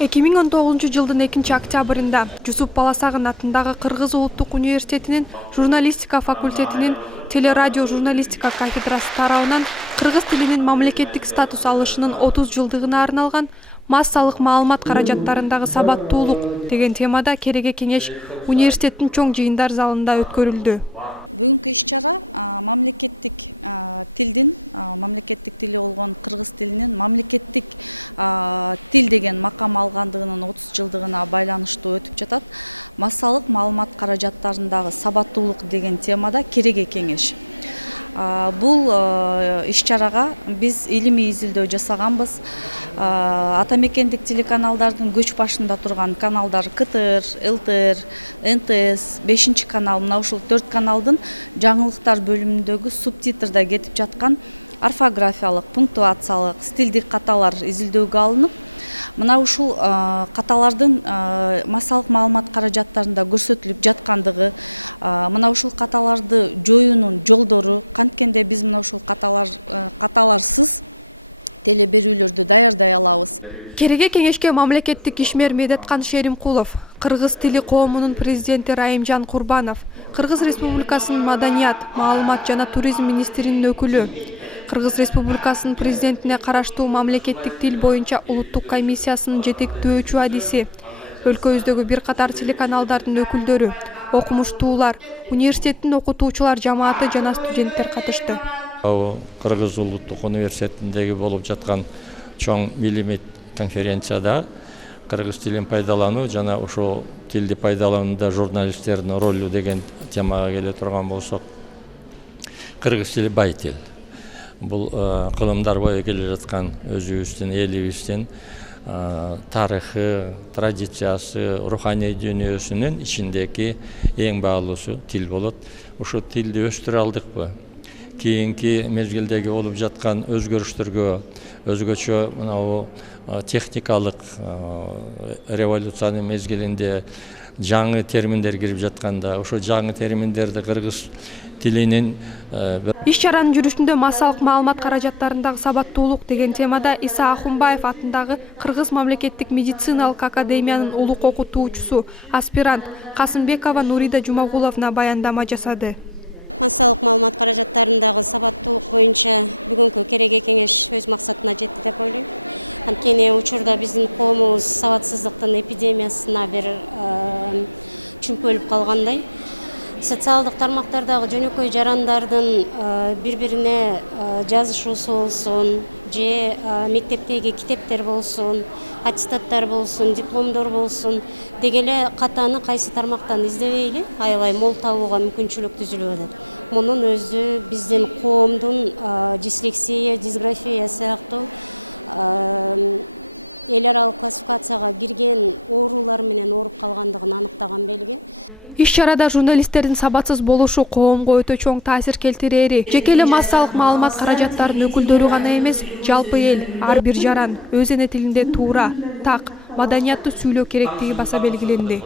2019 жылдын 2-октябрында Жусуп Баласагын атындагы Кыргыз Улуттук университетинин журналистика факультетинин телерадио журналистика кафедрасы тарабынан кыргыз тилинин мамлекеттик статус алышынын 30 жылдыгына арналган массалык маалымат каражаттарындагы сабаттуулук деген темада кереге кеңеш университеттин чоң жыйындар залында өткөрүлдү. Кереге кеңешке мамлекеттик ишмер Медеткан Шеримкулов, Кыргыз тили коомунун президенти Раимжан Курбанов, Кыргыз Республикасынын маданият, маалымат жана туризм министринин өкүлү, Кыргыз Республикасынын президентине караштуу мамлекеттик тил боюнча улуттук комиссиясынын жетектөөчү адиси, өлкөбүздөгү бир катар телеканалдардын өкүлдөрү, окумуштуулар, университеттин окутуучулар жамааты жана студенттер катышты. Кыргыз Улуттук университетиндеги болуп жаткан чоң милимет конференцияда кыргыз тилин пайдалануу жана ошол тилди пайдаланууда журналисттердин ролу деген темага келе турган болсок, кыргыз тили бай тил. Бул кылымдар бою келе жаткан өзүбүздүн элибиздин тарыхы, традициясы, руханий дүйнөсүнүн ичиндеги эң баалуусу тил болот. Ошол тилди өстүрө алдыкпы? Кийинки мезгилдеги болуп жаткан өзгөрүштөргө өзгөчө мынау техникалык революциянын мезгилинде жаңы терминдер кирип жатканда, ошо жаңы терминдерди кыргыз тилинин иш-чаранын жүрүшүндө массалык маалымат каражаттарындагы сабаттуулук деген темада Иса Ахунбаев атындагы Кыргыз мамлекеттик медициналык академиянын улук окутуучусу, аспирант Касымбекова Нурида Жумагуловна баяндама жасады. Иш-чарада журналисттердин сабатсыз болушу коомго өтө чоң таасир келтирери, жеке эле массалык маалымат каражаттарынын өкүлдөрү гана эмес, жалпы эл ар бир жаран өз эне тилинде туура, так, маданиятты сүйлөө керектиги баса белгиленди.